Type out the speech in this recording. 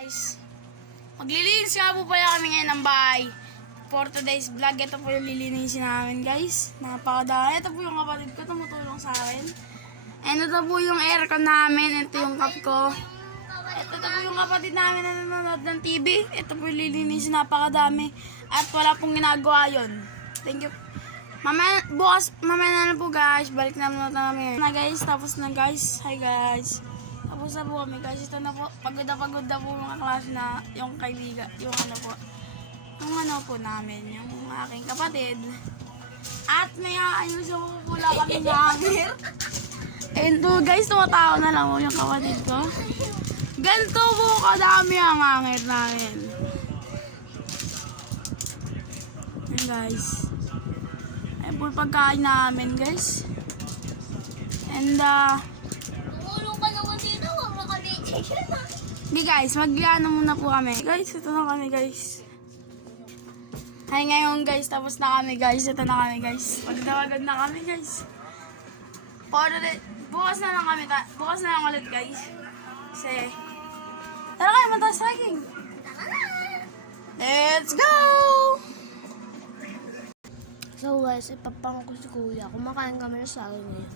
Guys, maglilinis nga po pala kami ngayon ng bahay. For today's vlog, ito po yung lilinisin namin guys. Napakadami. Ito po yung kapatid ko, tumutulong sa akin. And ito po yung aircon namin. Ito yung cup ko. Ito po yung kapatid namin na nanonood ng TV. Ito po yung lilinisin, napakadami. At wala pong ginagawa yun. Thank you. Mamaya na po guys. Balik naman namin ngayon. Guys, tapos na guys. Hi guys. Tapos na po kami guys. Ito na po. Pagod na po mga klase na yung kaibigan. Yung ano po. Yung ano po namin. Yung aking kapatid. At may aayusin ko po pula kami ng hanger. And guys, tumatawa na lang po yung kapatid ko. Ganito po kadami ang hanger namin. Ayan guys. Ayan po pagkain namin guys. And Tumulong ka naman dito, huwag makabiti ka na. hindi guys, mag-ano muna po kami. Guys, ito na kami guys. Hi ngayon guys, tapos na kami guys. Ito na kami guys. Pagdawagad na kami guys. Bukas na lang kami. Bukas na lang ulit guys. Kasi, tara kayo, mataas saging. Let's go! So guys, ipapang ko si kuya. Kumakain kami na sa akin ngayon.